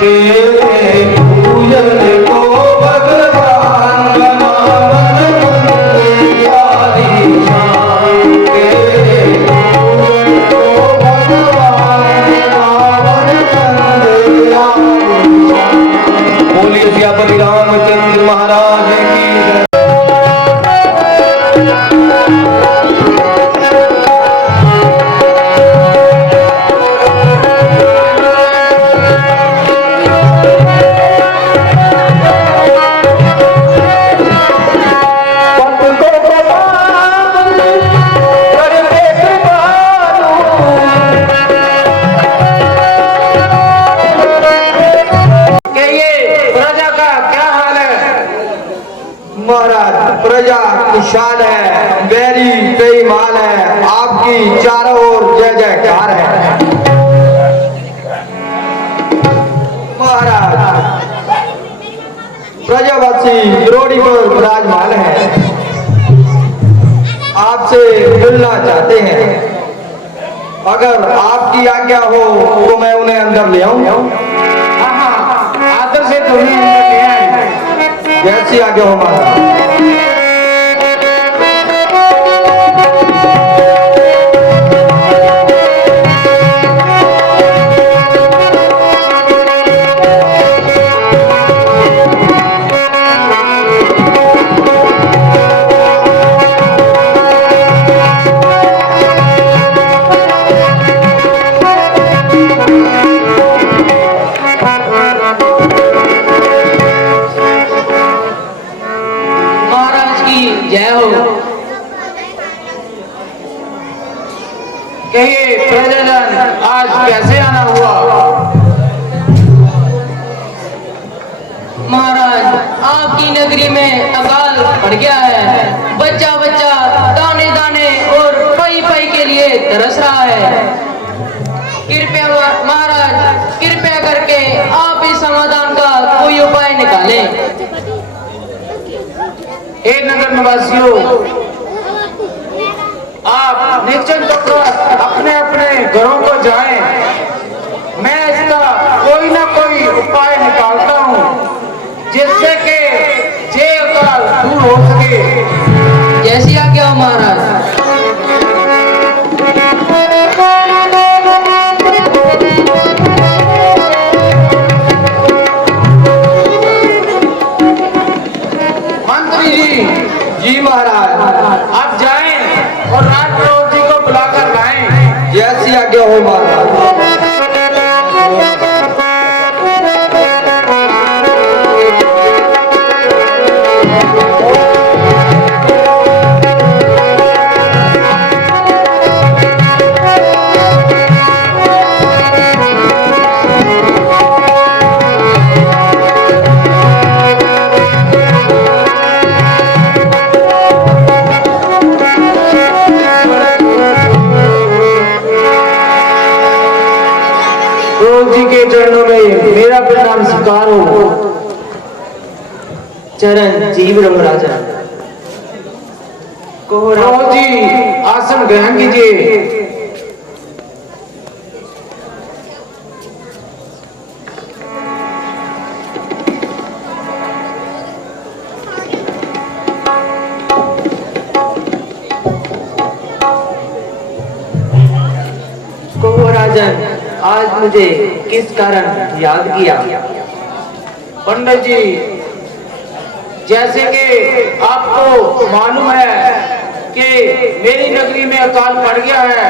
तेरे पूजन को भगवान बना मन मंदिर आलीशान। तेरे पूजन को भगवान बना मन मंदिर आलीशान। बोलिए सियापति रामचंद्र महाराज की जय। प्रजा खुशहाल है, बैरी बेईमान है, आपकी चारों ओर जय जयकार है। महाराज प्रजावासी द्रोणी पर विराजमान है, आपसे मिलना चाहते हैं। अगर आपकी आज्ञा हो तो मैं उन्हें अंदर ले आऊं। हाँ, आदर से तुम्हें अंदर ले आए। जैसी आज्ञा हो महाराज। जय हो। कहिए प्रजाजन आज कैसे आना हुआ? महाराज आपकी नगरी में अकाल पड़ गया है। बच्चा बच्चा दाने दाने और पई पई के लिए तरस रहा है। कृपया महाराज कृपया करके आप इस समाधान का कोई उपाय निकालें। हे नगर निवासियों, आप निश्चिंत होकर अपने अपने घरों को जाएं। मैं इसका कोई ना कोई उपाय निकालता हूं जिससे कि ये अकाल दूर हो सके। जैसी आज्ञा हो महाराज। जी महाराज। आप जाएं और राजपुरोहित जी को बुलाकर लाएं। जैसी आज्ञा हो महाराज। जी के चरणों में मेरा प्रणाम स्वीकार हो। चरण जीव रहो राजा। प्रभु जी आसन ग्रहण कीजिए। कहो राजन आज मुझे किस कारण याद किया? पंडित जी, जैसे कि आपको मालूम है कि मेरी नगरी में अकाल पड़ गया है,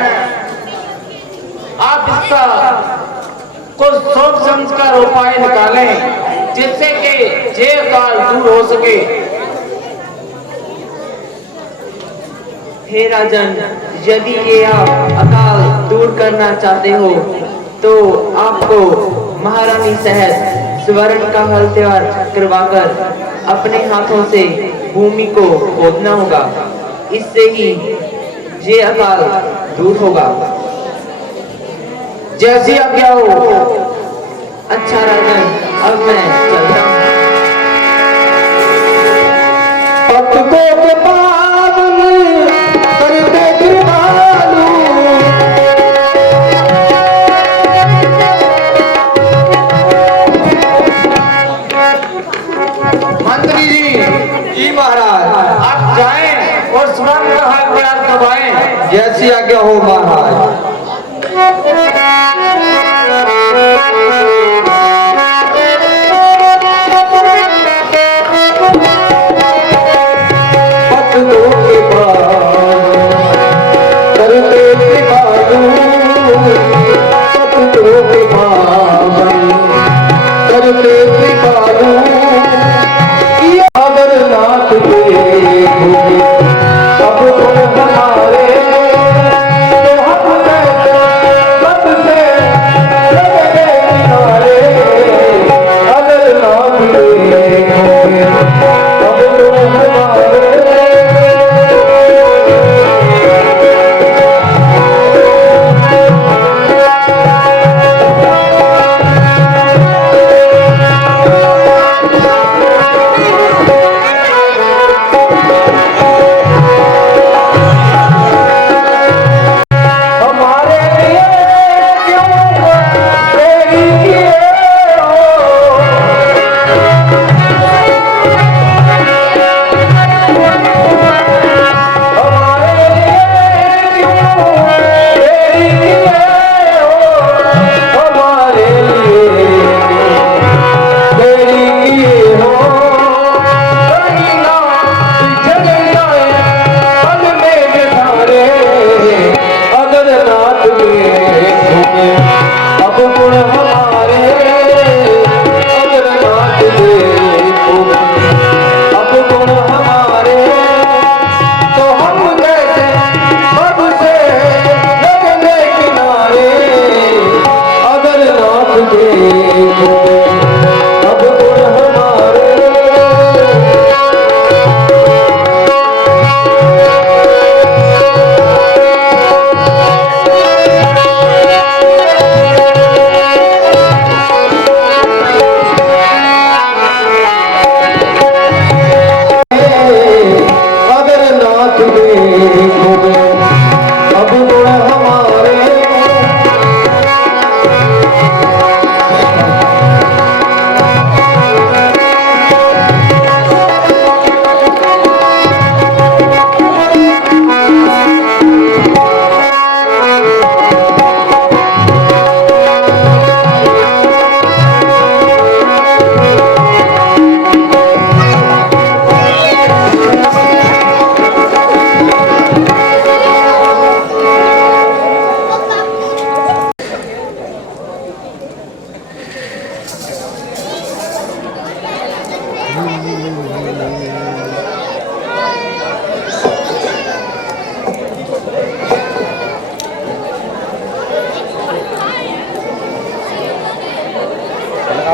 आप इसका कुछ सोच समझकर उपाय निकालें जिससे कि ये अकाल दूर हो सके। हे राजन, यदि ये आप अकाल दूर करना चाहते हो तो आपको महारानी सहित स्वर्ण का हल तैयार करवाकर अपने हाथों से भूमि को खोदना होगा। इससे ही ये अकाल दूर होगा। जैसी आज्ञा हो। अच्छा राजन, अब मैं चलता हूँ। कैसी आज्ञा हो महाराज।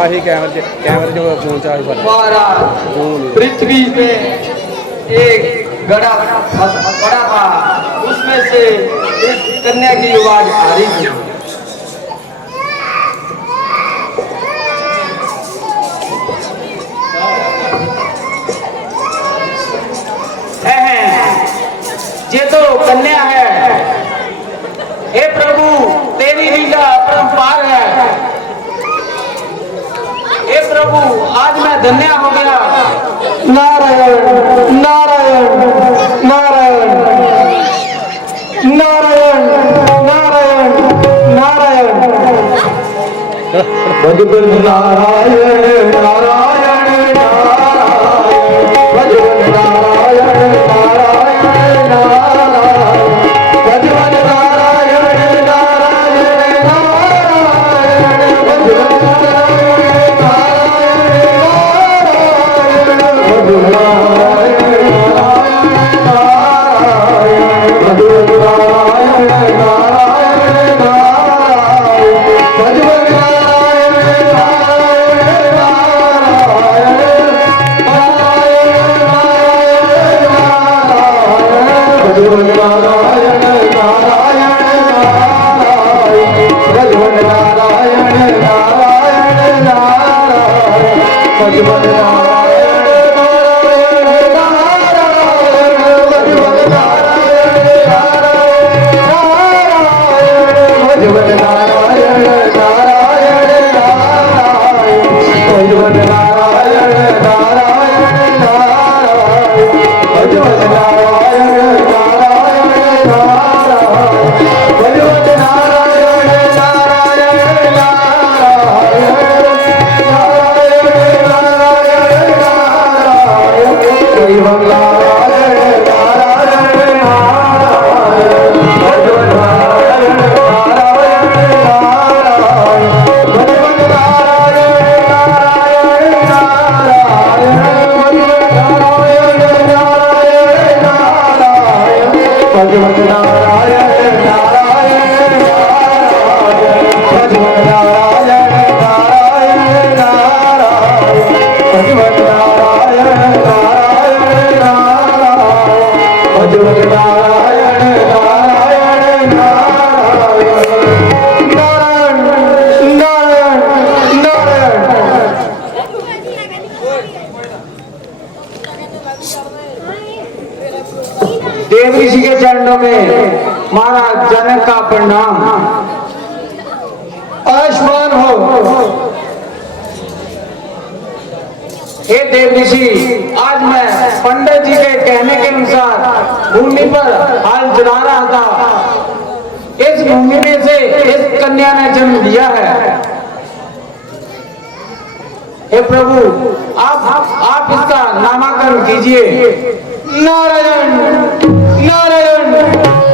आही कैमरे जो फोन चार्ज कर महाराज पृथ्वी पे एक गड़ा बड़ा था, उसमें से इस कन्या की आवाज आ रही थी। ये तो कन्या है, हे प्रभु तेरी लीला अपरंपार है। हे प्रभु आज मैं धन्य हो गया। नारायण नारायण नारायण नारायण नारायण नारायण भगवान नारायण नारायण नारायण भगवान नारायण नारायण नारायण भगवान नारायण नारायण नारायण चरणों में महाराज जनक का प्रणाम। आयुष्मान हो। हे देव ऋषि, आज मैं पंडित जी के कहने के अनुसार भूमि पर हाल चला रहा था। इस भूमि में से इस कन्या ने जन्म लिया है। हे प्रभु, आप इसका नामकरण कीजिए। नारायण नारायण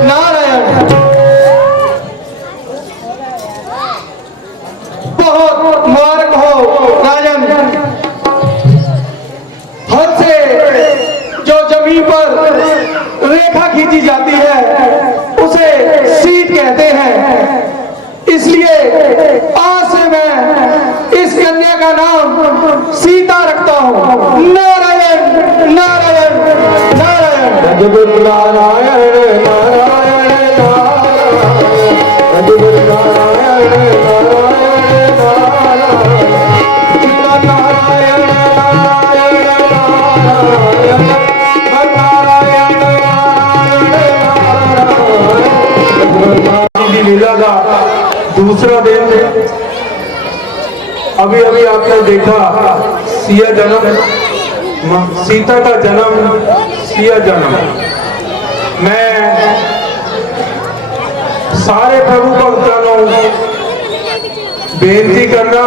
नारायण। बहुत मुबारक हो राजन। हाथ से जो जमीन पर रेखा खींची जाती है उसे सीत कहते हैं। इसलिए आज से मैं इस कन्या का नाम सीता रखता हूँ। नारायण नारायण नारायण। रजगुरु नारायण नारायण नारायण, रजगुरु नारायण नारायण नारायण, नारायण नारायण। लीला का दूसरा दिन अभी अभी आपने देखा, सिया जन्म, सीता का जन्म, सिया जन्म। मैं सारे प्रभु भक्तों बेनती करना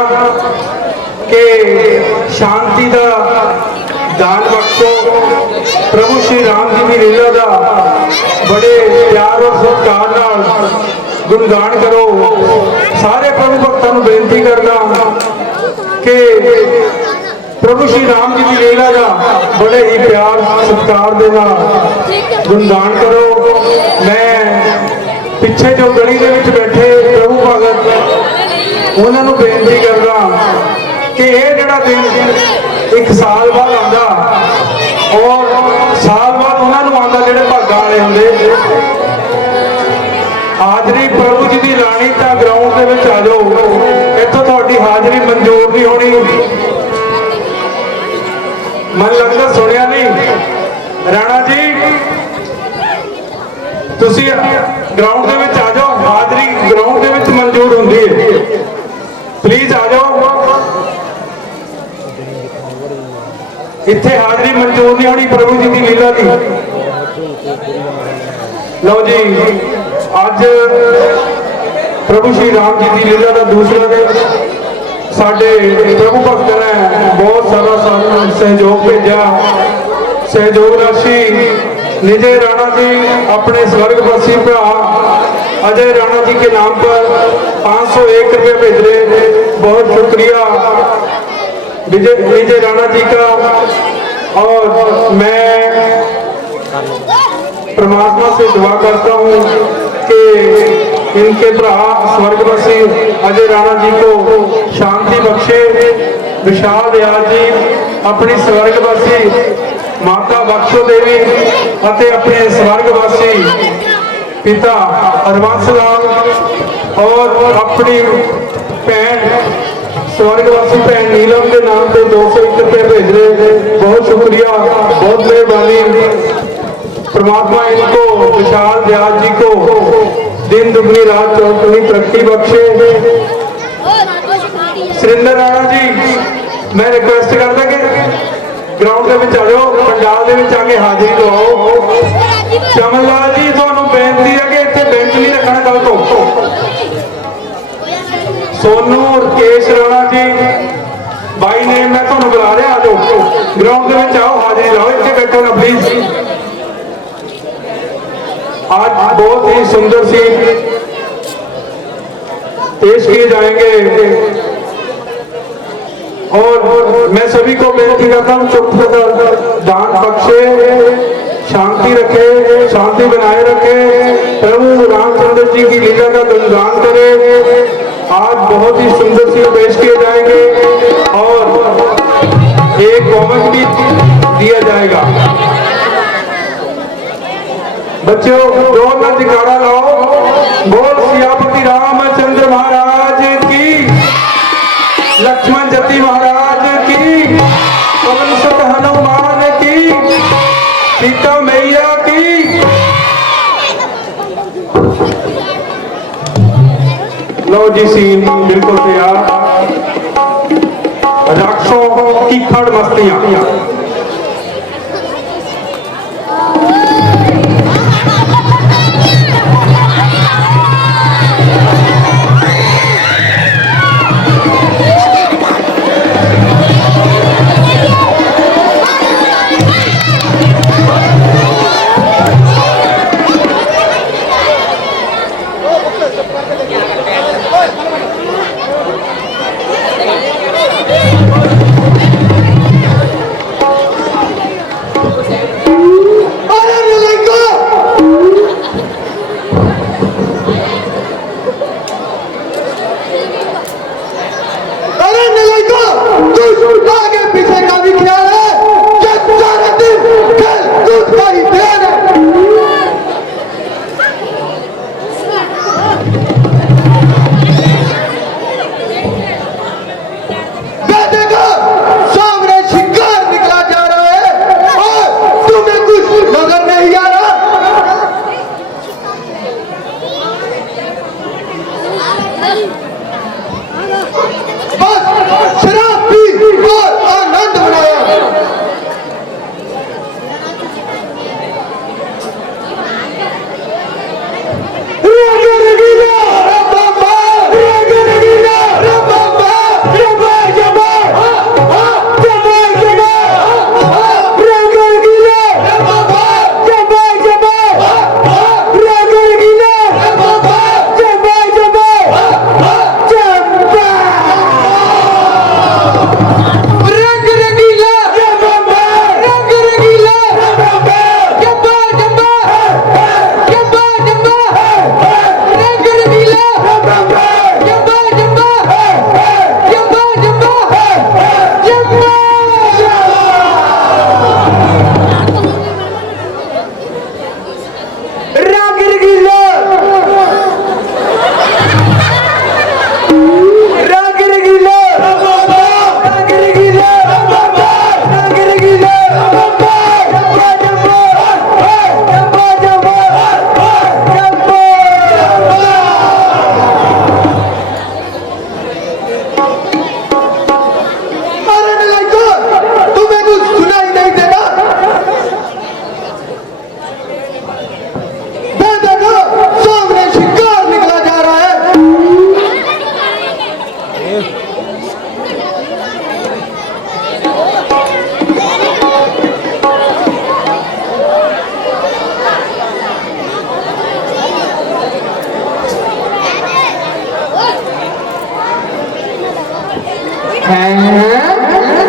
कि शांति का दान बख्शो। प्रभु श्री राम जी की लीला का बड़े प्यार और सत्कार नाल गुणगान करो। सारे प्रभु भक्तों बेनती करना कि प्रभु श्री राम जी की लीला का बड़े ही प्यार सत्कार देना गुणगान करो। मैं पिछे जो गली के विच बैठे प्रभु भगत उन्होंने बेनती करना कि यह जड़ा दिन एक साल बाद आता और साल बाद उन्होंने आता जोड़े भागा वाले होंगे। हाजरी प्रभु जी की लानी तो ग्राउंड के विच आ जाओ, इतों थोड़ी हाजरी मंजूर नहीं होनी। मन लगता सुनिया नहीं। राणा जी तुसी ग्राउंड के विच आ जाओ, हाजरी ग्राउंड के विच मंजूर होंदी है। प्लीज आ जाओ, इत्थे हाजरी मंजूर नहीं होनी प्रभु जी की लीला की। लो जी, अज प्रभु श्री राम जी की लीला का दूसरा दिन साडे प्रभु भक्त ने बहुत सारा सहयोग भेजा। सहयोग राशि निजय राणा जी अपने स्वर्गवासी भरा अजय राणा जी के नाम पर 501 रुपये भेज रहे। बहुत शुक्रिया विजय राणा जी का। और मैं परमात्मा से दुआ करता हूँ कि इनके भरा स्वर्गवासी अजय राणा जी को शांति बख्शे। विशाल दयाल जी अपनी स्वर्गवासी माता बख्शो देवी अते अपने स्वर्गवासी पिता हरवंश राम और अपनी भैन स्वर्गवासी भैन नीलम के नाम पे 201 रुपये भेज रहे। बहुत शुक्रिया, बहुत मेहरबानी। परमात्मा इनको विशाल दयाल जी को दिन दुगनी रात चौगुनी तरक्की बख्शे। सुरेंद्र राणा जी, मैं रिक्वेस्ट करता कि ग्राउंड के विच आ जाओ, पंजाब के विच आके हाजिरी दवाओ। चमन लाल जी, तुहानू बेनती है कि इत्थे बेंच नहीं रखना कल तो। सोनू और केश राणा जी बाई ने मैं तुहानू बुला रहा, आ जाओ ग्राउंड के विच आओ, हाजिरी लाओ, इत्थे बैठो ना प्लीज। आज बहुत ही सुंदर सी पेश किए जाएंगे और मैं सभी को बेनती करता हूँ चुप होकर दान बख्शे, शांति रखे, शांति बनाए रखे, प्रभु रामचंद्र जी की लीला का गुणगान करे। आज बहुत ही सुंदर सी पेश किए जाएंगे और एक कॉमेंट भी दिया जाएगा। बच्चों जोर में जयकारा लाओ, बोल सियापति रामचंद्र महाराज की, लक्ष्मण जति महाराज की, पवन सुत हनुमान की, सीता मैया की, जी सीन बिल्कुल तैयार। राक्षसों की खड़ मस्तियां।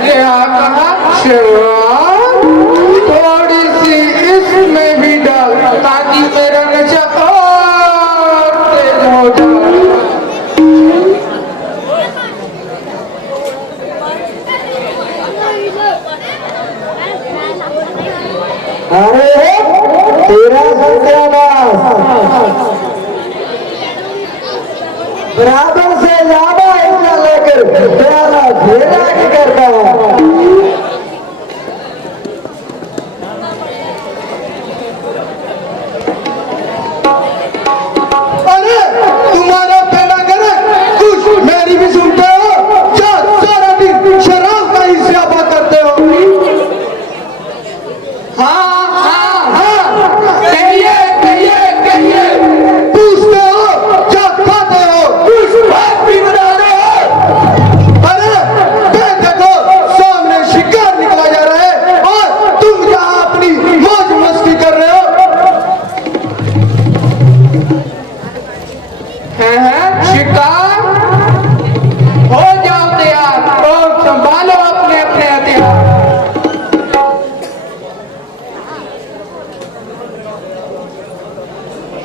क्या कहा थोड़ी सी इसमें भी डाल ताकि मेरा नशा और तेज हो जाए। अरे तेरा सत्यानाश बराबर से ज्यादा हिस्सा लेकर तेरा घेरा की करता है। अरे तुम्हारा पहला गलत कुछ मेरी भी सुनते हो, सारा दिन शराब का ही स्यापा करते हो। हाँ हाँ हाँ कहिए कहिए कहिए। पूछते हो क्या खाते हो, कुछ बात भी बता दो। अरे देखो सामने शिकार निकला जा रहा है और तुम यहाँ अपनी मौज मस्ती कर रहे हो। हैं शिकार हो जाओ तैयार और संभालो अपने अपने हथियार।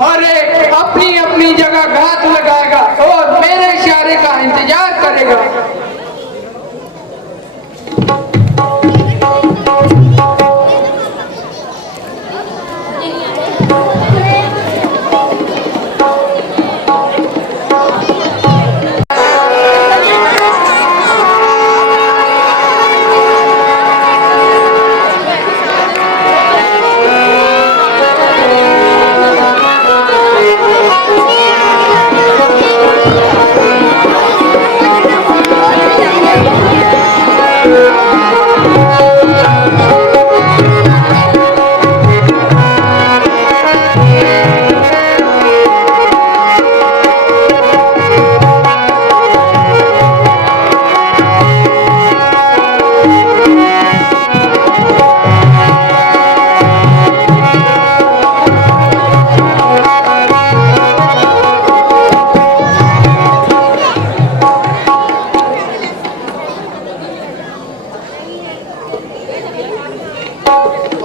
अरे अपनी अपनी जगह घात लगाएगा और मेरे इशारे का इंतजार करेगा।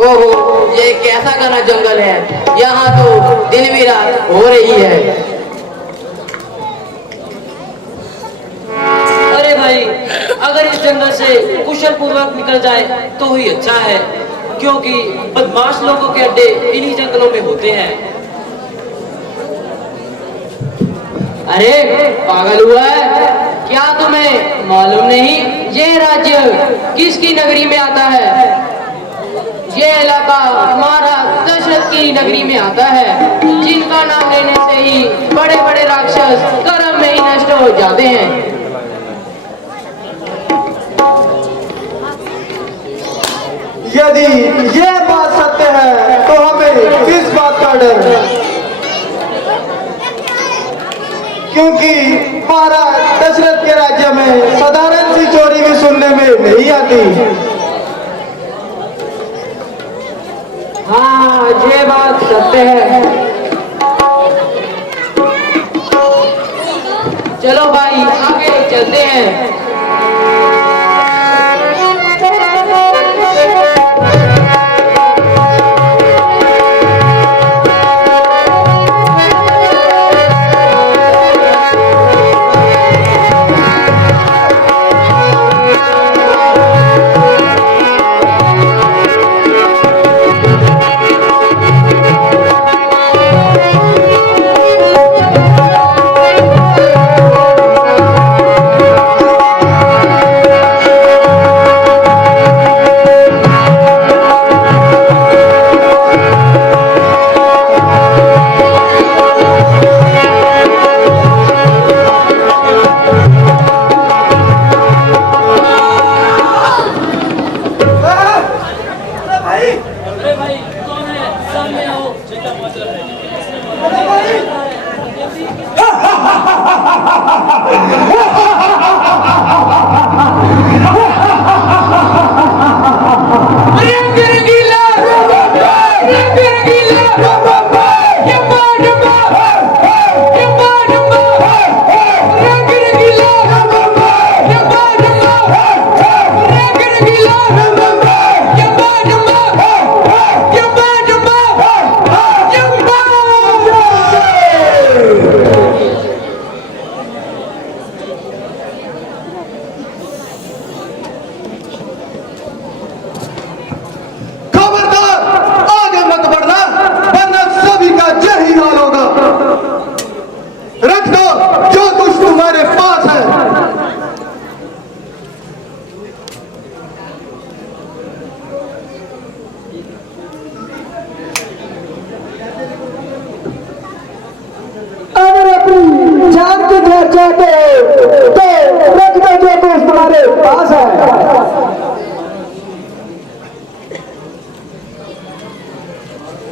ओहो, ये कैसा घना जंगल है, यहाँ तो दिन भी रात हो रही है। अरे भाई, अगर इस जंगल से कुशल पूर्वक निकल जाए तो ही अच्छा है, क्योंकि बदमाश लोगों के अड्डे इन्हीं जंगलों में होते हैं। अरे पागल हुआ है क्या, तुम्हें मालूम नहीं ये राज्य किसकी नगरी में आता है? ये इलाका हमारा दशरथ की नगरी में आता है, जिनका नाम लेने से ही बड़े बड़े राक्षस कर्म में ही नष्ट हो जाते हैं। यदि ये बात सत्य है तो हमें किस बात का डर है? क्योंकि महाराज दशरथ के राज्य में साधारण सी चोरी भी सुनने में नहीं आती। हाँ, ये बात सत्य है। चलो भाई, आगे चलते हैं।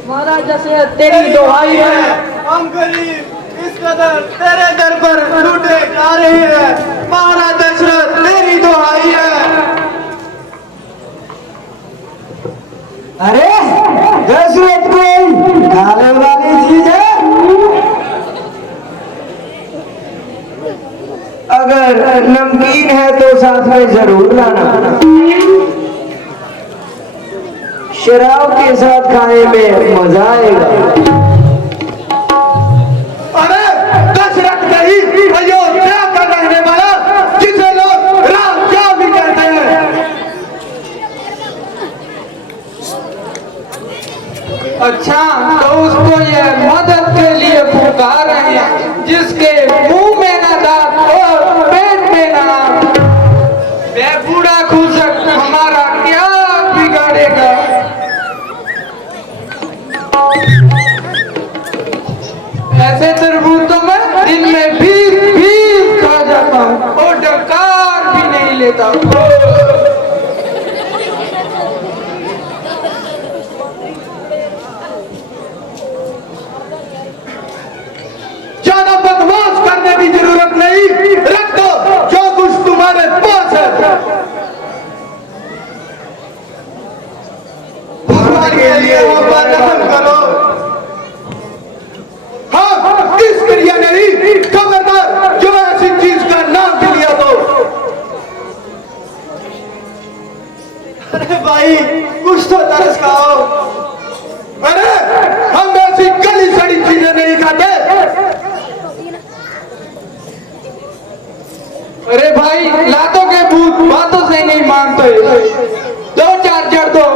महाराज जैसे तेरी दुहाई है, हम गरीब इस कदर तेरे दर पर लूटे जा रहे हैं। महाराज दशरथ तेरी दुहाई है। अरे दशरथ कोई खाने वाली चीज है? अगर नमकीन है तो साथ में जरूर लाना। शराब के साथ खाने में मजा आएगा। अरे दशरथ नहीं, अयोध्या का रहने वाला, जिसे लोग राजा भी कहते हैं। अच्छा, तो उसको ये मदद के लिए पुकार रहे हैं, जिसके मुंह में ना दांत और पेट में ना आम। वह बूढ़ा खूसक हमारा क्या बिगाड़ेगा? ऐसे तरबूज तो मैं दिन में 20 खा जाता हूँ और डकार भी नहीं लेता। ज्यादा बकवास करने की जरूरत नहीं, रख दो जो कुछ तुम्हारे पास है। भगवान के लिए वो बर्दाश्त करो। हाँ, किस क्रिया नहीं, खबरदार जो ऐसी चीज का नाम भी लिया तो। अरे भाई कुछ तो तरस खाओ। अरे हम ऐसी गली सड़ी चीजें नहीं खाते। अरे भाई लातों के भूत बातों से नहीं मानते, दो चार जड़ दो।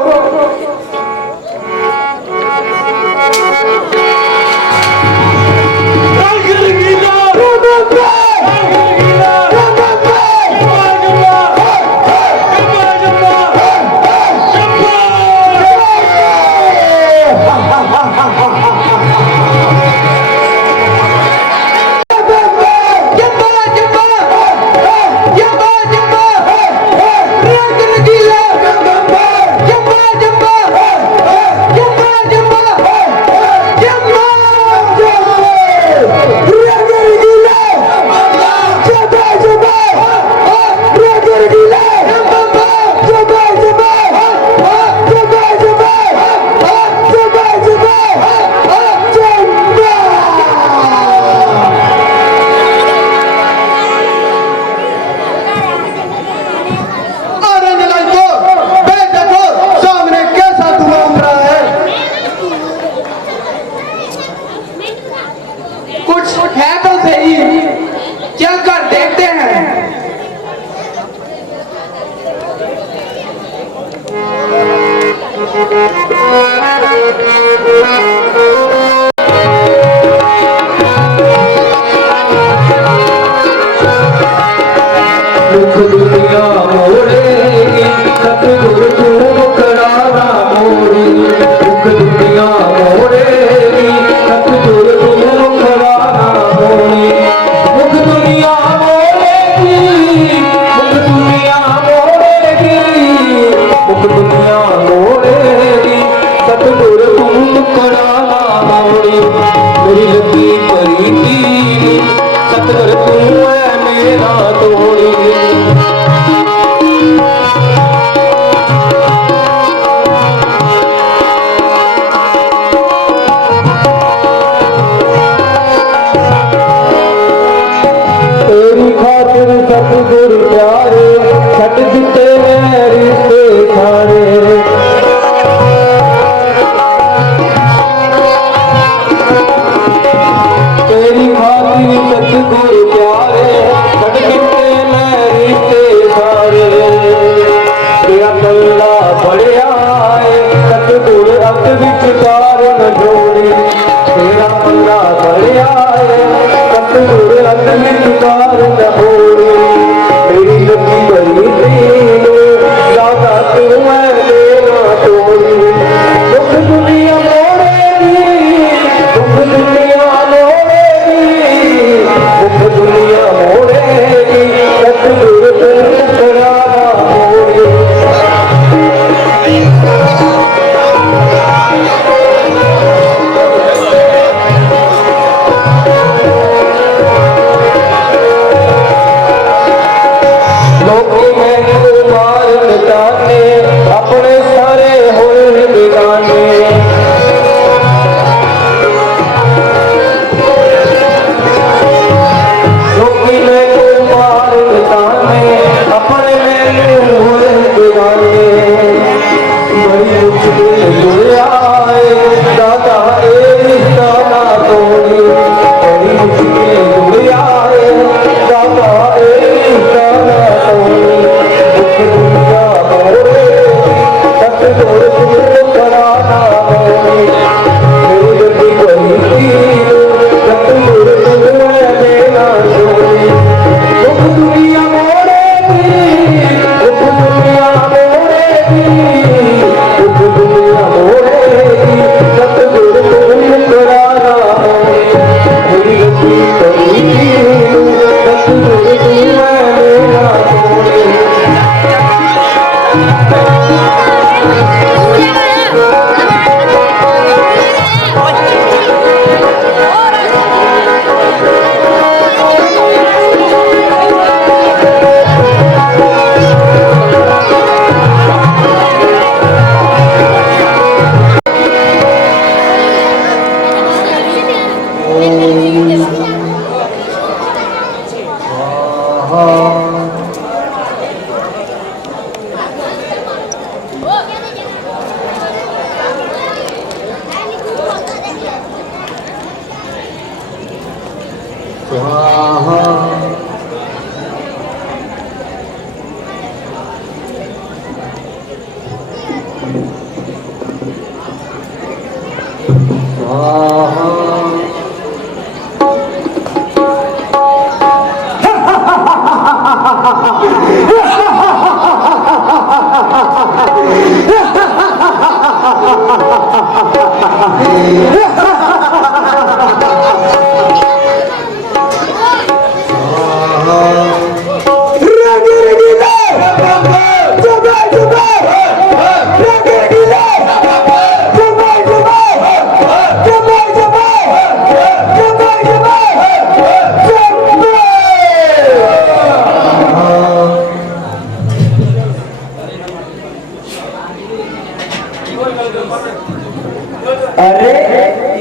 अरे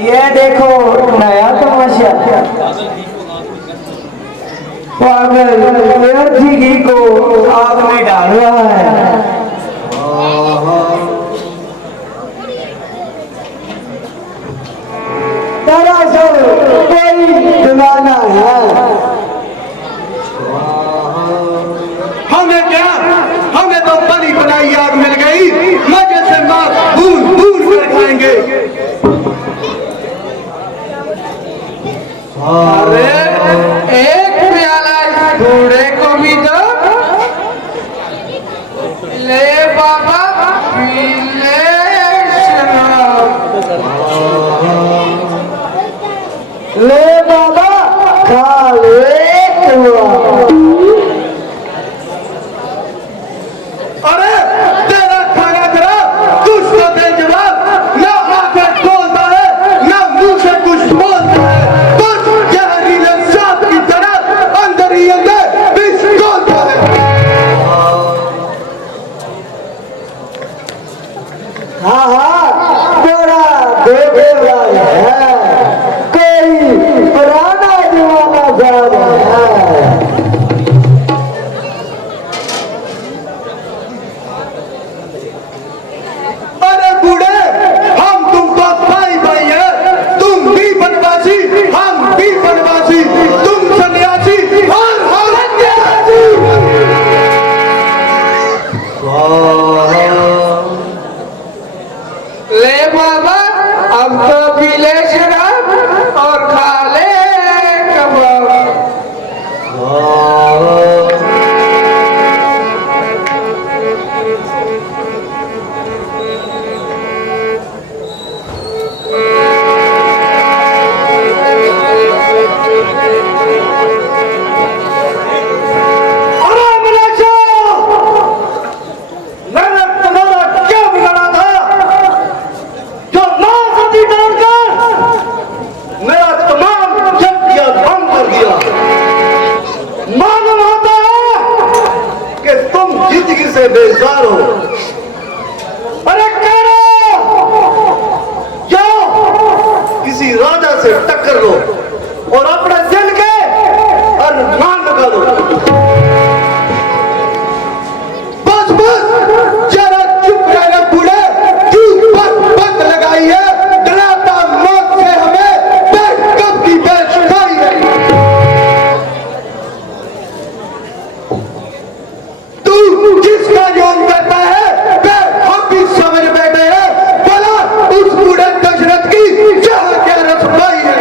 ये देखो नया तमाशा। पागल जी को आग में डाल रहा है। दरअसल कोई दीवाना है। हमें क्या, हमें तो बनी बनाई आग मिल गई, मजे से मार भूल भूल कर खाएंगे। अरे एक प्याला इस बूढ़े को भी दो। ले बाबा पी ले शराब। ले बाबा खा ले अरे तेरा खाना खराब, कुछ तो दे जवाब। ना आंखें खोलता है, ना मुंह से कुछ बोलता है, बस जहरीले सांप की तरह अंदर ही अंदर विष घोलता है। हाँ हाँ बड़ा देवे वाला है, कोई पुराना जमाना जा रहा है। अरे बूढ़े, हम तुमको भाई भाई है, तुम भी बनवासी, हम भी बनवासी, तुम सन्यासी और हम सन्यासी। ले बाबा अब तो पी ले शराब और खा ले कबाब। अरे मनुष्य, मैंने तुम्हारा क्या बिगाड़ा था जो मां सती डालकर मेरा तमाम यज्ञ बंद कर दिया। मालूम होता है कि तुम जिंदगी से बेजार हो। अरे करो, जाओ किसी राजा से टक्कर लो और अपने दिल के अरमान लगा दो। बस बस जरा चुप रहना बूढ़े, क्यों बंद लगाई है, डराता मौत से हमें बैठ कब की बैठ खाई है। तू किसका योग करता है, हम भी समझ बैठे हैं। भला उस बूढ़े दशरथ की जहाँ क्या रसवाई है।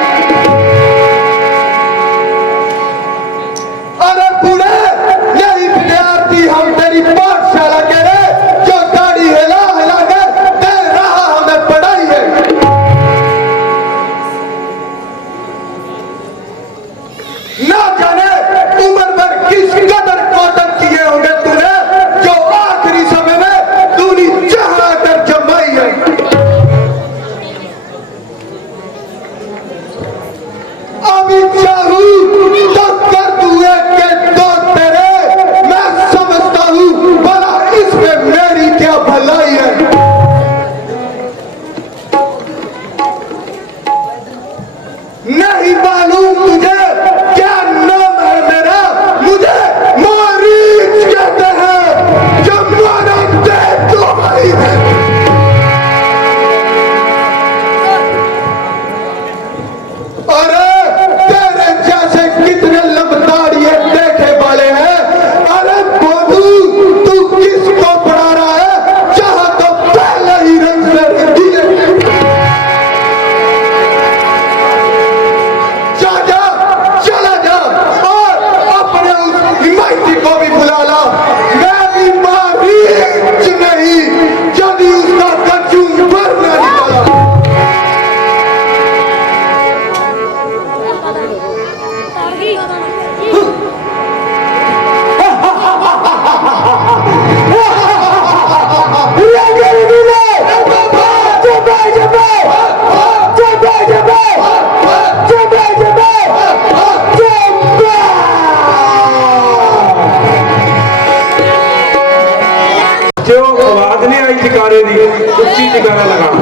जयकारा लगाना।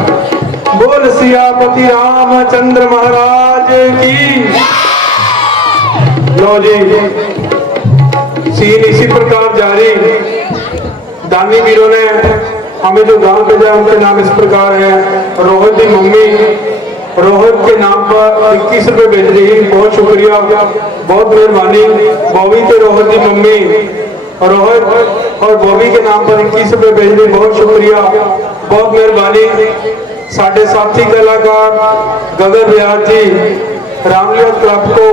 बोल सियापति रामचंद्र महाराज की। लो जी, सीन इसी प्रकार जारी। दानी वीरों ने हमें जो दान भेजा उनके नाम इस प्रकार है। रोहित की मम्मी रोहित के नाम पर 21 रुपए भेज रही, बहुत शुक्रिया, बहुत मेहरबानी। बॉबी के रोहित की मम्मी रोहित और बॉबी के नाम पर 21 रुपए भेज रही, बहुत शुक्रिया, बहुत मेहरबानी। साढ़े साथी कलाकार गगन रियाज जी रामलीला क्लब को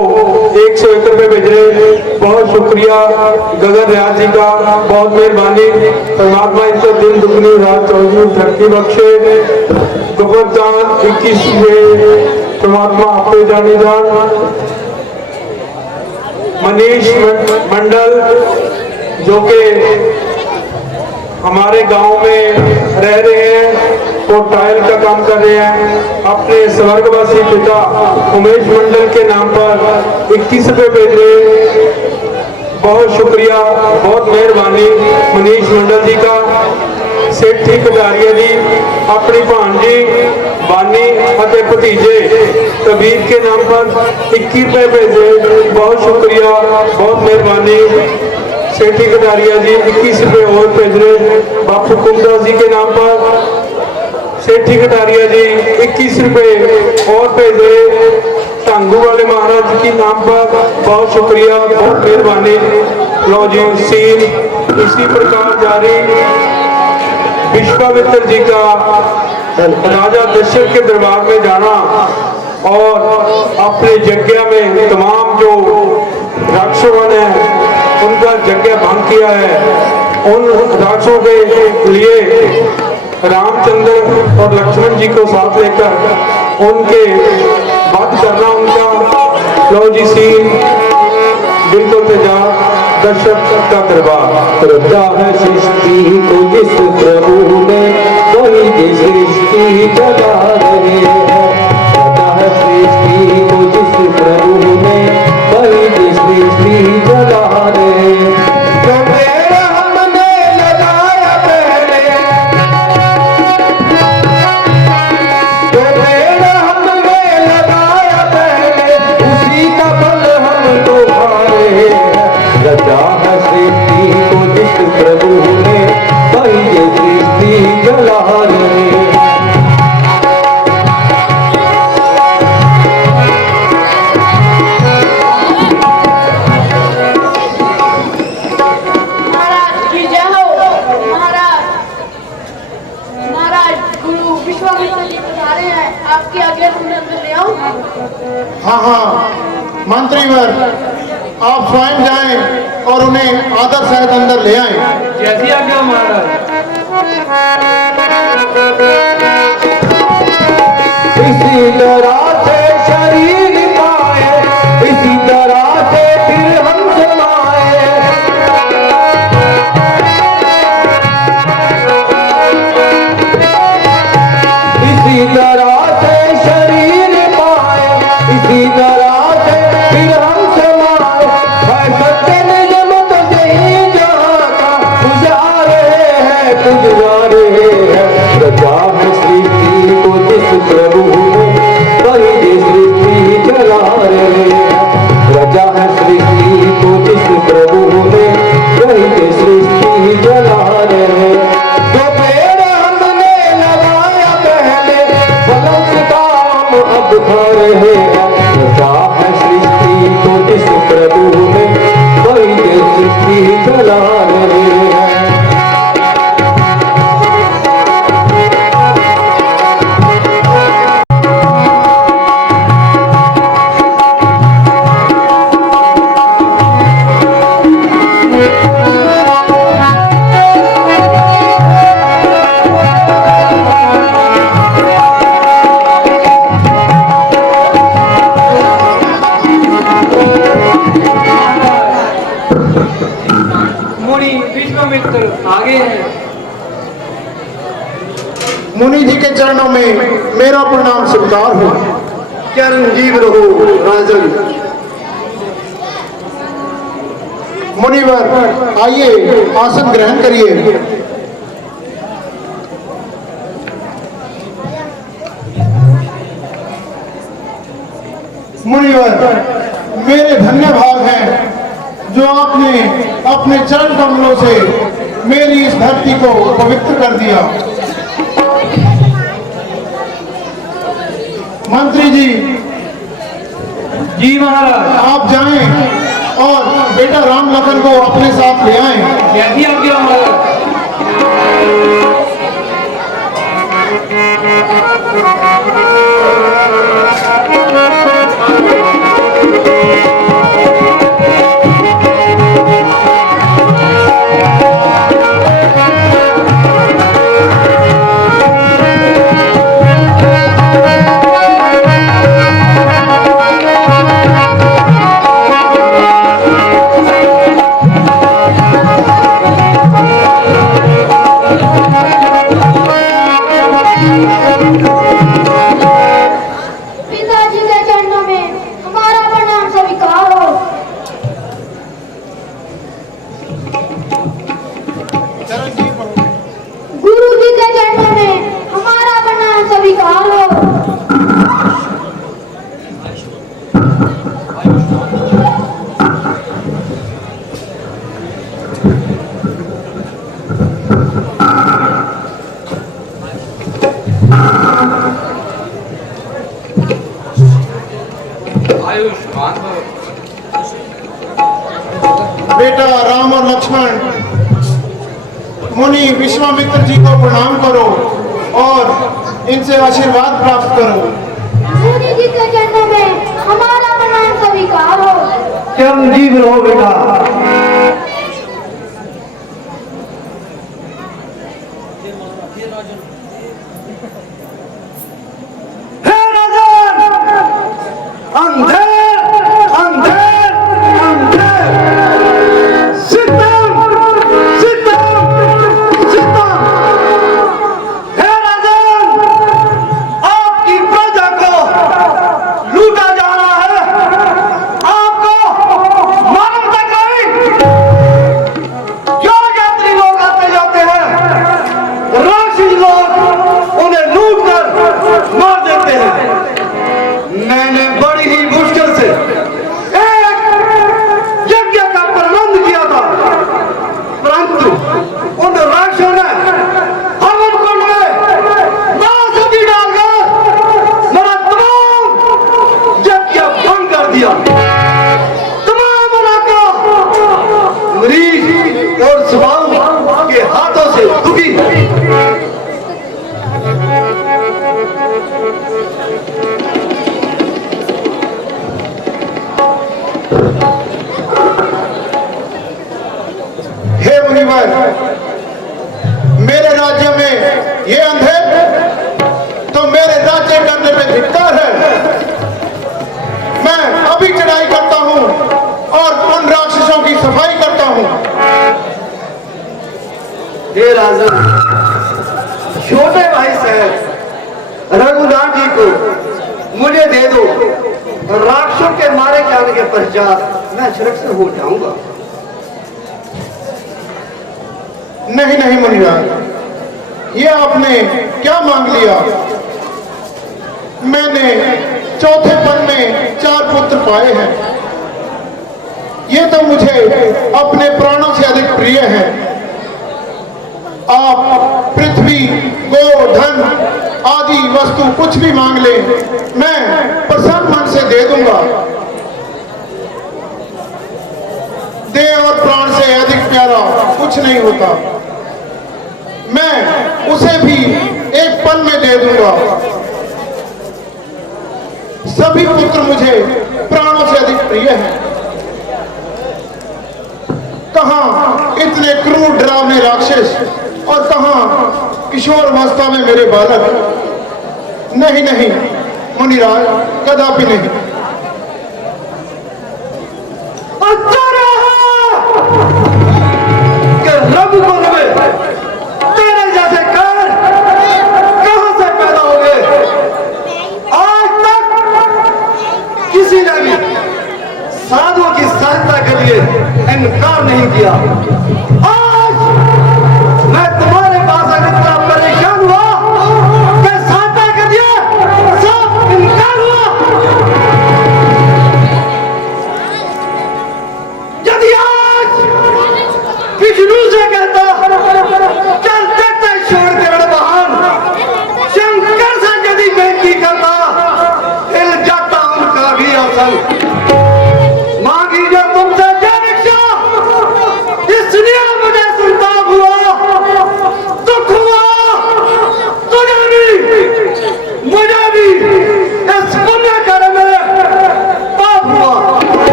101 रुपए भेज रहे, बहुत शुक्रिया गगन रियाज जी का, बहुत मेहरबानी। परमात्मा इनको दिन दुगनी रात चौगुनी तरक्की बख्शे। गोवर्धन 21 में परमात्मा आपे जाने जान। मनीष मंडल जो कि हमारे गांव में रह रहे हैं, वो टाइल का काम कर रहे हैं, अपने स्वर्गवासी पिता उमेश मंडल के नाम पर 21 रुपए भेज रहे, बहुत शुक्रिया, बहुत मेहरबानी मनीष मंडल जी का। सेठी कटारिया जी अपनी भांजी बानी और भतीजे कबीर के नाम पर 21 रुपए भेजे, बहुत शुक्रिया, बहुत मेहरबानी। सेठी कटारिया जी 21 रुपए और भेज रहे, बापू कुमदास जी के नाम पर सेठी कटारिया जी 21 रुपए और भेज रहे, टांगू वाले महाराज के नाम पर, बहुत शुक्रिया, बहुत मेहरबानी। लो जी, सीन इसी प्रकार जारी। विश्वामित्र जी का राजा दशरथ के दरबार में जाना और अपने यज्ञ में तमाम जो राक्षसों ने उनका यज्ञ भंग किया है, उन राक्षसों के लिए रामचंद्र और लक्ष्मण जी को साथ लेकर उनके वध करना उनका। लो जी, सीन बिल्कुल तेजाब दशरथ का दरबार। रचा है सृष्टि को जिस प्रभु ने, वही ये सृष्टि जगा रहे हैं। रचा है सृष्टि को जिस प्रभु ने, वही ये सृष्टि जगा रहे हैं। जो पेड़ हमने लगाया पहले, जो पेड़ हमने लगाया पहले, उसी का फल हम तो खा रहे हैं। रचा है सृष्टि को जिस प्रभु ने, वही ये सृष्टि जला रहे हैं। महाराज की जय हो। महाराज महाराज गुरु विश्वामित्र जी पधारे हैं, आपके आगे तुमने अंदर ले आओ। हाँ हाँ मंत्रीवर, आप स्वयं जाएं और उन्हें आदर सहित अंदर ले आएं। जैसी आज्ञा महाराज। इसी तरह से शरीर पाए, इसी तरह से फिर हम समाए। इसी तरह से शरीर पाए, इसी तरह से फिर हम समाए। है सत्य नियम तो यही जहाँ का गुजारे हैं, गुजारे हैं। रचा है सृष्टि को जिस प्रभु ने, वही ये सृष्टि जला रहे हैं। रचा है सृष्टि को जिस प्रभु ने, वही ये सृष्टि जला रहे हैं। जो पेड़ हमने लगाया पहले, फलों का हम अब खा रहे हैं। रचा है सृष्टि को जिस प्रभु ने, वही ये सृष्टि जला रहे हैं। मुनि विश्वामित्र आगे हैं। मुनि जी के चरणों में मेरा प्रणाम स्वीकार हो। चिरंजीव रहो राजन। मुनिवर आइए, आसन ग्रहण करिए। धन्य भाग हैं जो आपने अपने चरण कमलों से मेरी इस धरती को पवित्र कर दिया। मंत्री जी महाराज। आप जाएं और बेटा राम लखन को अपने साथ ले आएं। जैसी आज्ञा महाराज। पिताजी के चरणों में हमारा प्रणाम स्वीकार हो। गुरु जी के चरणों में हमारा प्रणाम स्वीकार हो। बेटा राम और लक्ष्मण, मुनि विश्वामित्र जी को प्रणाम करो और इनसे आशीर्वाद प्राप्त करो। मुनि जी के चरणों में हमारा प्रणाम स्वीकार हो। चिरंजीव रहो बेटा। हे राजन, अंधे अंधे अंधे, सीतम सीतम सीतम। हे राजन, आपकी प्रजा को लूटा जा रहा है। आपको मालूम तक नहीं क्यों यात्री लोग आते जाते हैं, राक्षसी लोग उन्हें लूट कर मार देते हैं। मैंने बड़ी ही मुश्किल से एक यज्ञ का प्रबंध किया था, परंतु उन राक्षसों ने हवन कुंड में नासती डालकर मेरा तमाम यज्ञ भंग कर दिया। तमाम इलाका मरीज और जुबान के हाथों से दुखी है। हे मुनिवर, मेरे राज्य में ये अंधे तो मेरे राज्य करने में धिक्कार है। मैं अभी चढ़ाई करता हूँ और उन राक्षसों की सफाई करता हूँ। हे राजन, छोटे भाई साहब रघुनाथ जी को मुझे दे दो। राक्षसों के मारे जाने के पश्चात मैं सुरक्षित हो जाऊंगा। नहीं नहीं मुनिराज, ये आपने क्या मांग लिया? मैंने चौथे पन में 4 पुत्र पाए हैं। ये तो मुझे अपने प्राणों से अधिक प्रिय हैं। आप पृथ्वी, गो, धन आदि वस्तु कुछ भी मांग ले, मैं प्रसन्न मन से दे दूंगा। देह और प्राण से अधिक प्यारा कुछ नहीं होता। मैं उसे भी एक पल में दे दूंगा। सभी पुत्र मुझे प्राणों से अधिक प्रिय हैं। कहां इतने क्रूर डरावने राक्षस और कहां किशोर अवस्था में मेरे बालक। नहीं नहीं मुनिराज, कदापि नहीं। रघुकुल में तेरे जैसे कार कहां से पैदा हो गए? आज तक किसी ने भी साधुओं की सहायता के लिए इनकार नहीं किया। आज मैं तुम्हारे पास आकर इतना परेशान हुआ कि सहायता के लिए सब इनकार हुआ।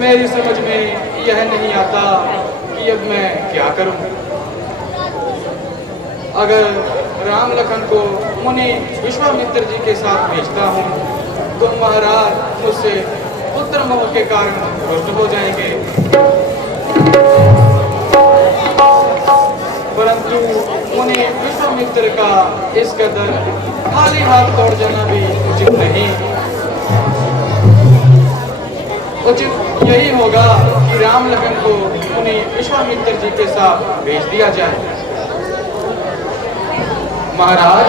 मेरी समझ में यह नहीं आता कि अब मैं क्या करूं। अगर राम लखन को मुनि विश्वामित्र जी के साथ भेजता हूं तो महाराज मुझसे पुत्र मोह के कारण रुष्ट हो जाएंगे, परंतु मुनि विश्वामित्र का इस कदर खाली हाथ तोड़ जाना भी उचित नहीं। उचित यही होगा कि राम लखन को मुनि विश्वामित्र जी के साथ भेज दिया जाए। महाराज,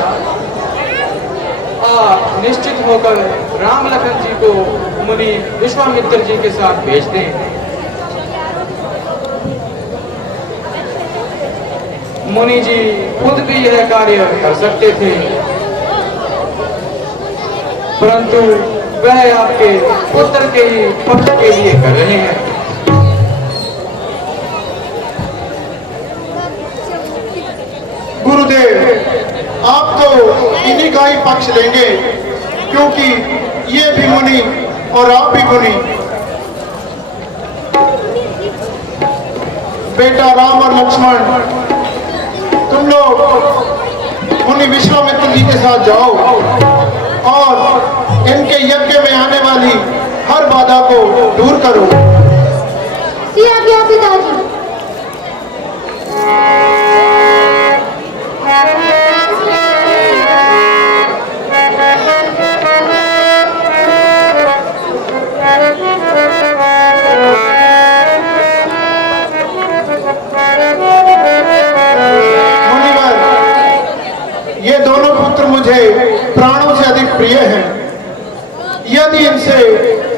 आप निश्चित होकर राम लखन जी को मुनि विश्वामित्र जी के साथ भेज दें। मुनि जी खुद भी यह कार्य कर सकते थे, परंतु वह आपके पुत्र के ही पक्ष के लिए कर रहे हैं। गुरुदेव, आप तो इन्हीं का ही पक्ष लेंगे, क्योंकि ये भी मुनि और आप भी मुनि। बेटा राम और लक्ष्मण, तुम लोग मुनि विश्वामित्र जी के साथ जाओ और इनके यज्ञ में आने वाली हर बाधा को दूर करो। सिया गया पिताजी। ये दोनों पुत्र मुझे प्राणों से अधिक प्रिय हैं। यदि इनसे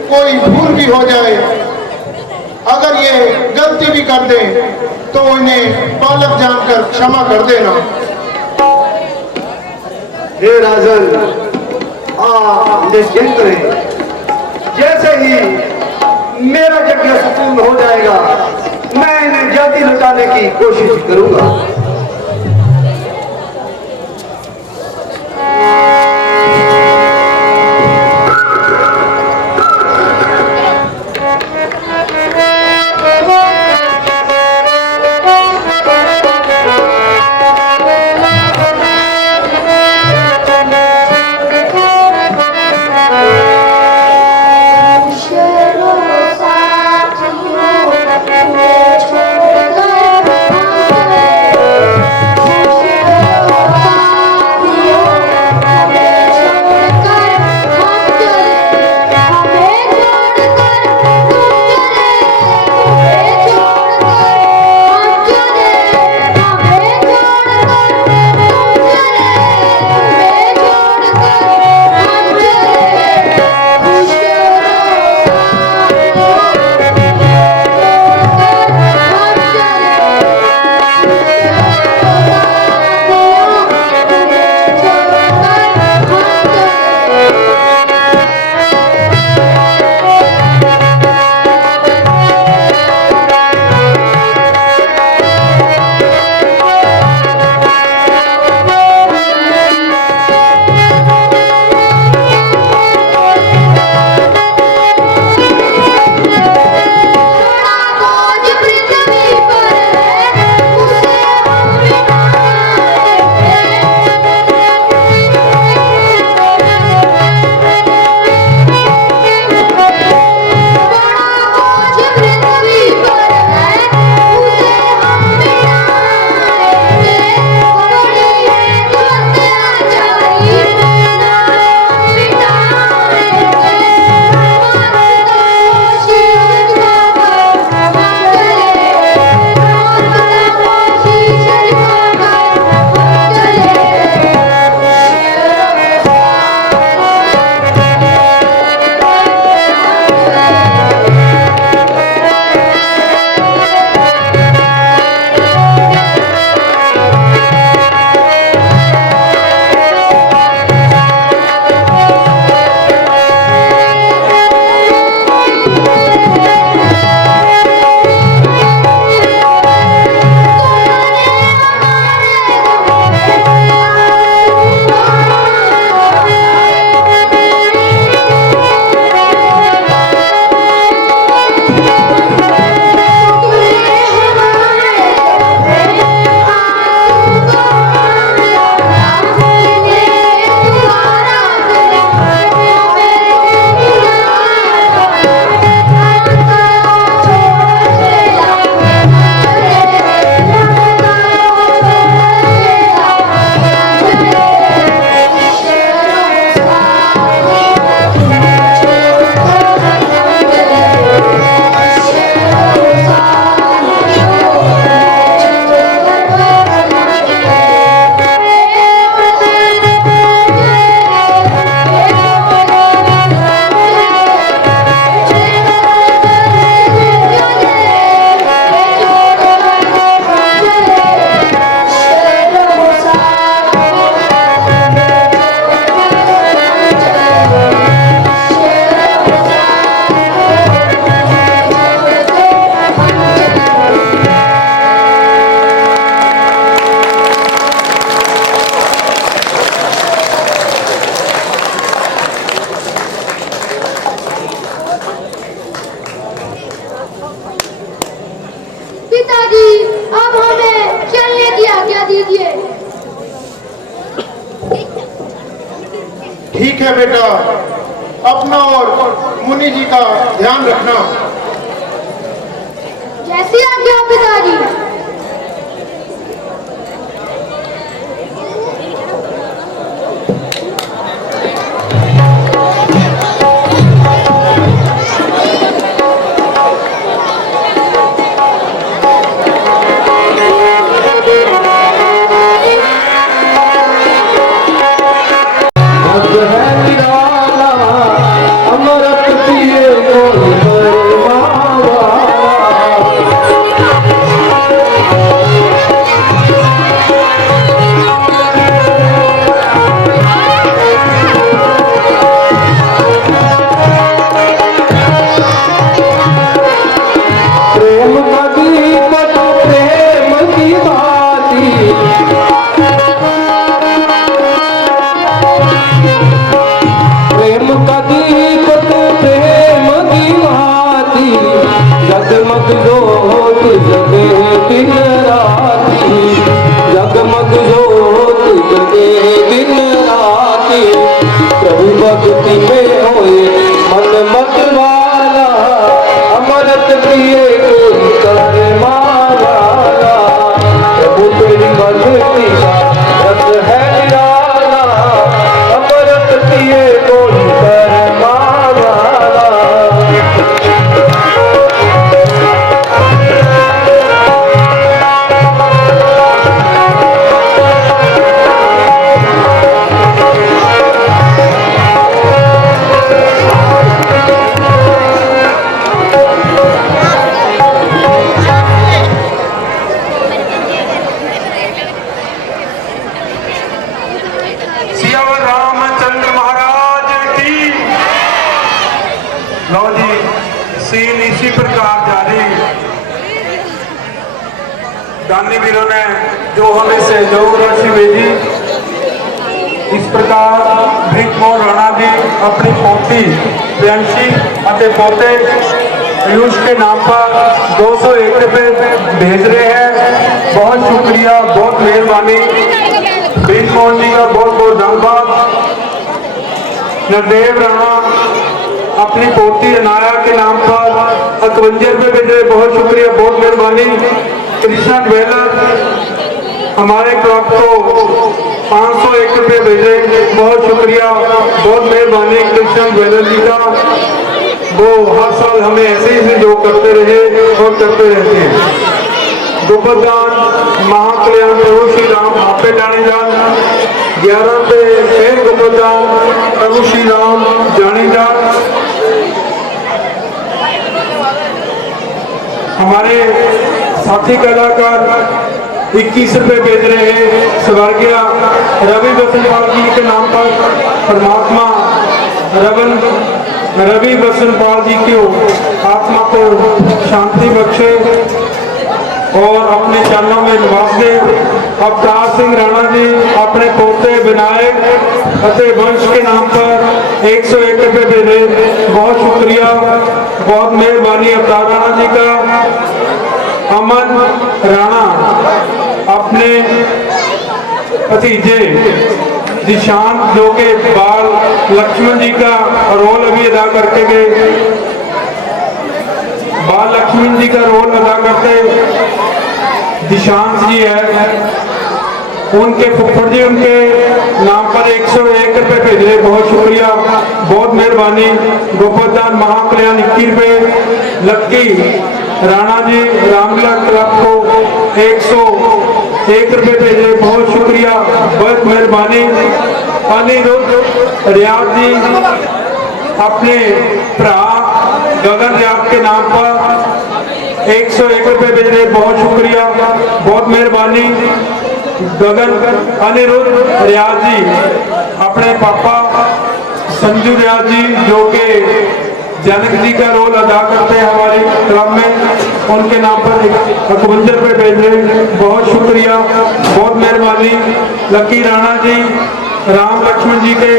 कोई भूल भी हो जाए, अगर ये गलती भी कर दें, तो इन्हें बालक जानकर क्षमा कर देना। हे राजन, आप निश्चिंत रहे। जैसे ही मेरा यज्ञ संपूर्ण हो जाएगा, मैं इन्हें जल्दी लौटाने की कोशिश करूंगा। ठीक है बेटा, अपना और मुनि जी का ध्यान रखना। जैसी आज्ञा पिताजी। अमृत पिए कोई परमावा। प्रेम का दीपक प्रेम की बाती, प्रेम का दीपक प्रेम की बाती, जगमग जोत जगे दिन राती, जगमग जोत जगे दिन राती। प्रभु भक्ति में होए मन मत वाला, अमृत पिए कोई कर माला। प्रभु तेरी भक्ति का रस है निराला, अमृत पिए कोई कर माला। सियावर रामचंद्र महाराज की। लो जी, सीन इसी प्रकार जारी। दानी वीरों ने जो हमें सहयोग राशि भेजी, इस प्रकार भीखमोहन राणा जी अपनी पोती प्रियंशी अते पोते पीयूष के नाम पर 201 रुपये भेज रहे हैं। बहुत शुक्रिया, बहुत मेहरबानी। भीखमोहन जी का बहुत बहुत धन्यवाद। नरदेव राणा अपनी पोती अनाया के नाम पर 51 रुपये भेज रहे, बहुत शुक्रिया, बहुत मेहरबानी। कृष्णा ज्वेलर हमारे क्लब को 501 रुपये भेजे, बहुत शुक्रिया, बहुत मेहरबानी कृष्णा ज्वेलर जी का। वो हर साल हमें ऐसे ही सहयोग करते रहे और करते रहते हैं। गोपदान महाकल्याण प्रभु श्री राम आपे जाने जान 11 पे फिर गोपदान प्रभु श्री राम जाने जान। हमारे साथी कलाकार 21 रुपये भेज रहे हैं। स्वर्गीय रवि बसनपाल जी के नाम पर परमात्मा रवि बसनपाल जी की आत्मा को शांति बख्शे और अपने चरणों में निवास दे। अवतार सिंह राणा जी अपने पोते विनायक अते वंश के नाम पर 101 रुपये भेजे, बहुत शुक्रिया, बहुत मेहरबानी अवतार राणा जी का। अमन राणा अपने भतीजे निशांत जो के बाल लक्ष्मण जी का रोल अभी अदा करके गए, बाल लक्ष्मण जी का रोल अदा करते दिशांत जी है, उनके फुफ्फड़ जी उनके नाम पर 101 रुपये भेजे, बहुत शुक्रिया, बहुत मेहरबानी। गोपदान महाकल्याण 21 रुपये। लक्की राणा जी रामलीला क्लब को 101 रुपये भेजे, बहुत शुक्रिया, बहुत मेहरबानी। अनिरुद्ध रियाज जी अपने भरा गगन रियाज के नाम पर 101 रुपये भेज रहे, बहुत शुक्रिया, बहुत मेहरबानी। गगन अनिरुद्ध रियाज जी अपने पापा संजू रियाज जी जो कि जनक जी का रोल अदा करते हैं हमारे क्लब में, उनके नाम पर 51 रुपये भेज रहे, बहुत शुक्रिया, बहुत मेहरबानी। लकी राणा जी राम लक्ष्मण जी के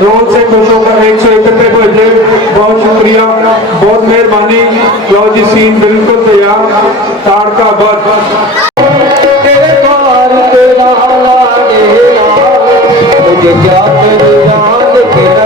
रोल से खुश होकर 101 रुपये भेजे, बहुत शुक्रिया, बहुत मेहरबानी। लो जी, सीन बिल्कुल तैयार, ताड़ का बद तेरा लागे मुझे क्या तेरी याद तेरा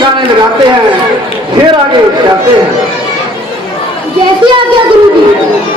गाने लगाते हैं, फिर आगे जाते हैं। जैसी आज्ञा गुरुजी।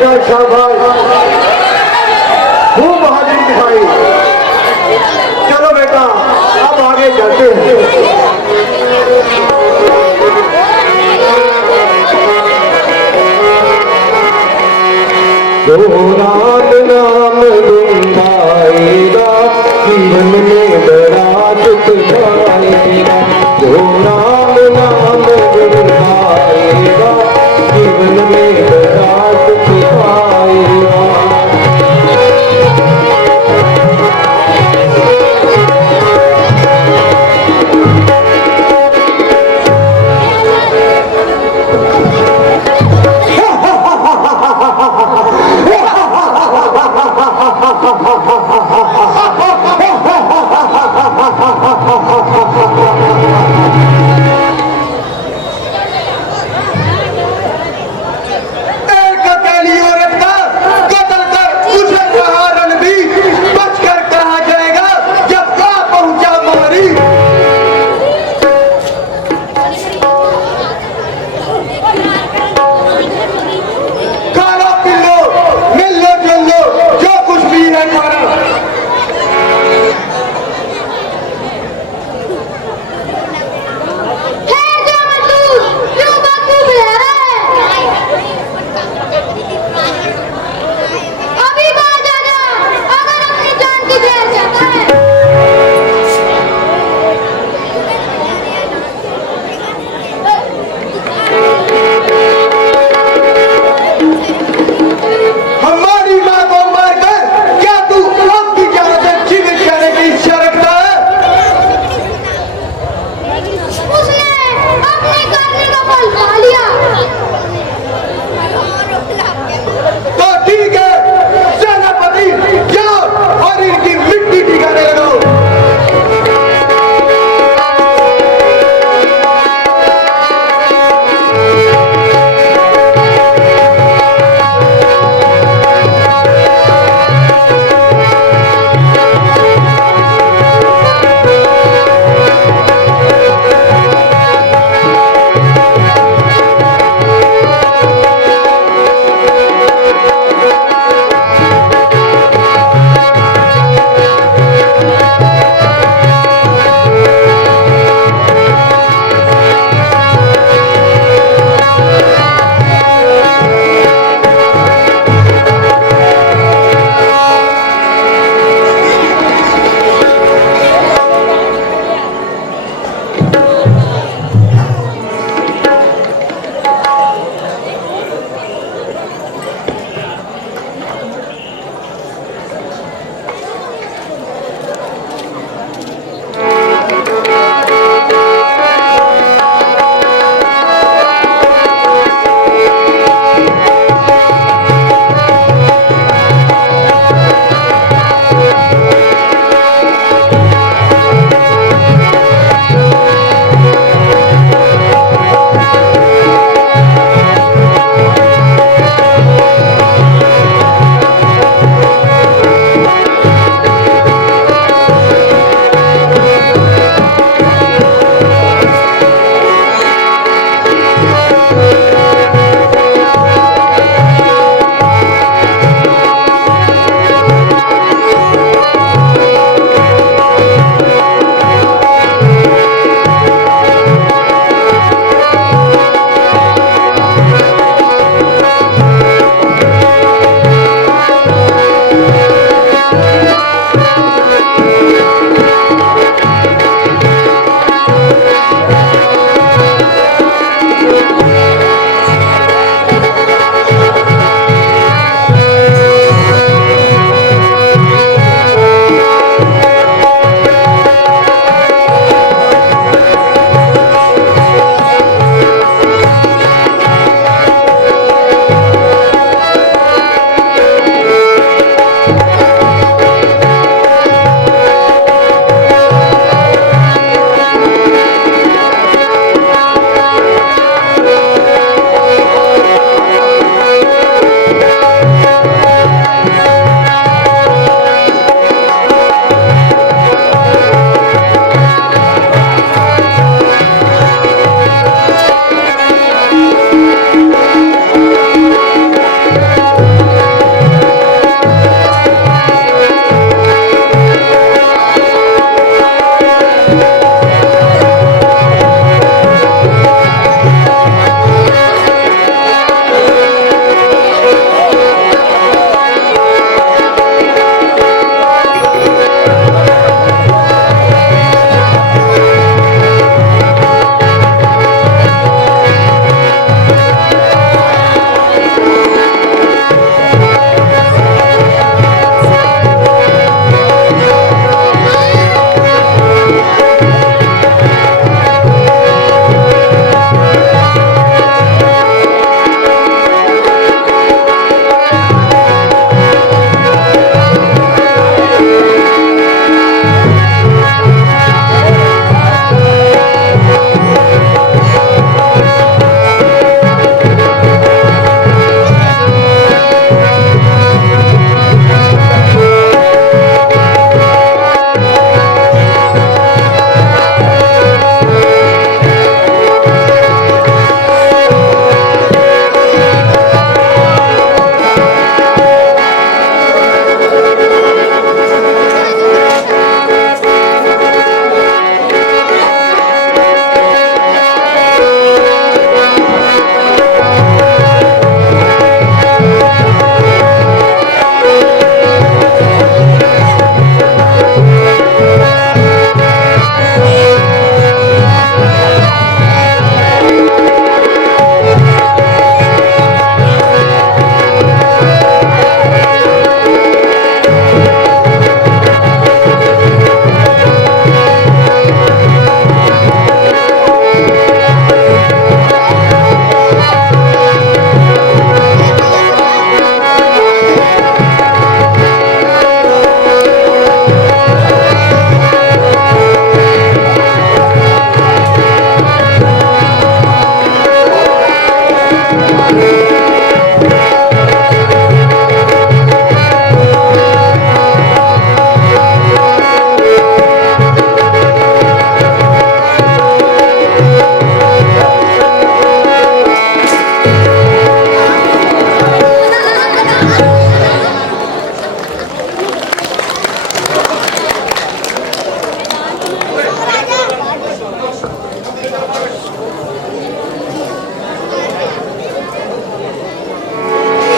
बेटा शाबाश, खूब बहादुरी दिखाई। चलो बेटा अब आगे चलते हैं। राम नाम गुंजाएगा जीवन में बड़ा सुख पाएगा। जो राम नाम गुंजाएगा जीवन में बड़ा सुख पाएगा।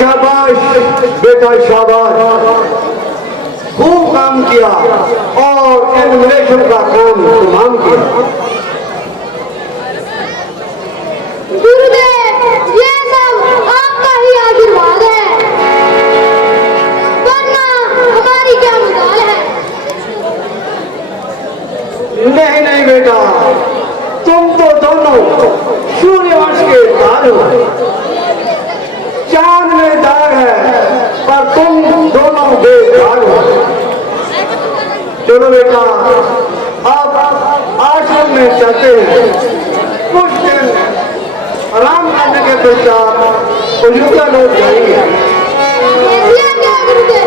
शाबाश बेटा शाबाश, खूब काम किया और एनिमेशन का काम तमाम किया। गुरुदेव, ये सब आपका ही आशीर्वाद है, वरना हमारी क्या मजाल है। नहीं नहीं बेटा, तुम तो दोनों सूर्यवंश के दाग हो। चांद में दाग है पर तुम दोनों बेदाग हो। चलो बेटा, अब आश्रम में चलते हैं। कुछ दिन आराम करने के पश्चात उजुका लौट जाएंगे। ये क्या गुरुदेव?